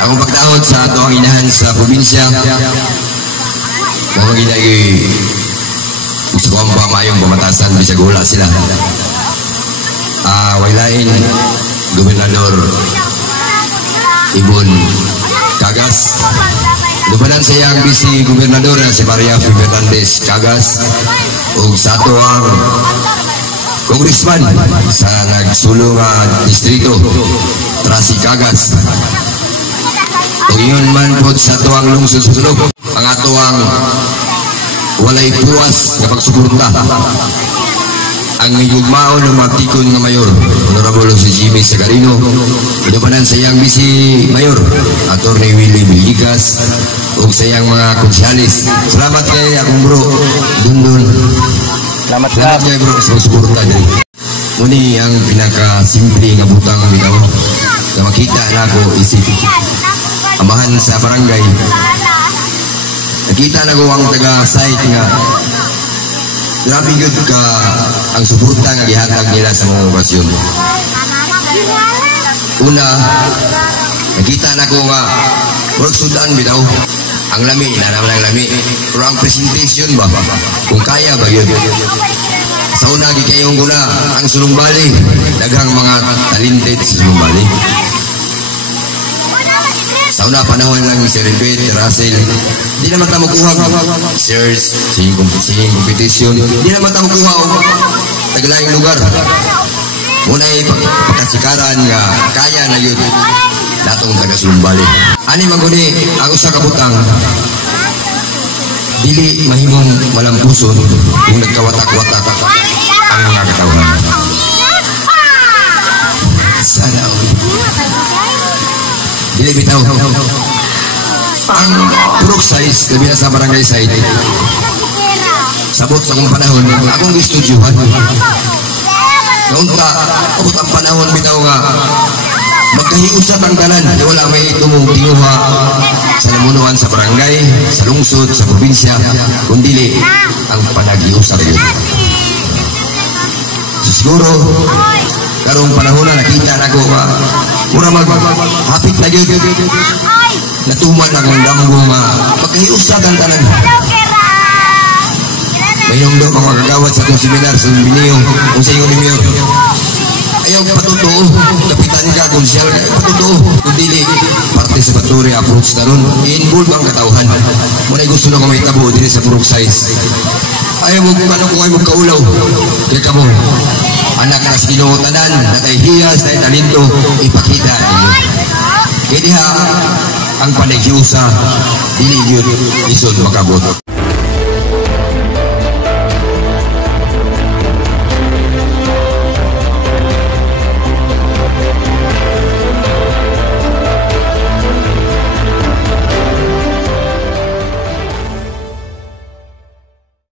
Akong pagtahod sa ato ang inahan sa probinsya. Mga ginagay gusto ko ang pamayong pamatasan bisag wala sila. Wailain Gobernador Ibon Cagas. Lubanan sa iyang Vice Gobernador si Maria Fernandez Cagas ug sa ato ang Congressman sa nagsulong distrito Tracy Cagas. Ug yun man po sa ato ang lungsod susulog ang ato ang walay puwas nga pagsuporta ang higugmaon ng magtikon nga mayor Honorable si Jimmy Sagarino. Inupanan sa iyang Vice Mayor Attorney Willie Villegas ug sa iyang mga konsehalis. Salamat kay akong bro Dundon. Salamat kay bro sa suporta diri. Muni ang pinaka-simple nga butang bitaw nga makita na ako isip amahan sa barangay. Nakita na ko ang taga-site nga grabe good ka ang suporta nga gihatag nila sa mga okasyon. Una, nakita na ko nga work sudan bitaw ang lami, naman ang lami pero ang presentation ba kung kaya ba yun. Sa una gikayong ko na ang Sulungbali, daghang mga talented sa Sulungbali. Sa una panahon lang si Rebet, Russell, di naman tamo kuha search, singing competition, di naman tamo kuha tagalayang lugar. Muna ay pagkasikaran nga kaya na yun natong taga Sulungbali. Ani maguni ang usa ka butang dili mahimong malampuson kung nagkawatak-watak ang mga katawhan. Sana dili bitaw ang purok size labi na sa barangay side sabot sa kong panahon akong gistudyohan naunta abot ang panahon bitaw nga magkahiusap ang tanan wala may tinguha sa namunuan sa barangay, sa lungsod, sa probinsya kundili ang panag-iusap yun. So siguro karong panahon na nakita na ko nga mura mag-hapit na yun natuman ang damgo nga magkahiusap ang tanan. Mayroong do mga kagawad sa itong seminar sa Bineo kung sa iyo ni Mayor ayaw patutuo kapitan ka konsyal ka patutuo kung dili participatory approach na ron i-involve ang katawhan muna gusto na ko may tabo din sa purok size ayaw mo kung ano kung ayaw mo kaulaw kaya ka mo anak na sa ginootanan na tayo hiyas tayo talento ipakita ninyo kaya diha ang panagiusa dili yun isod makabot.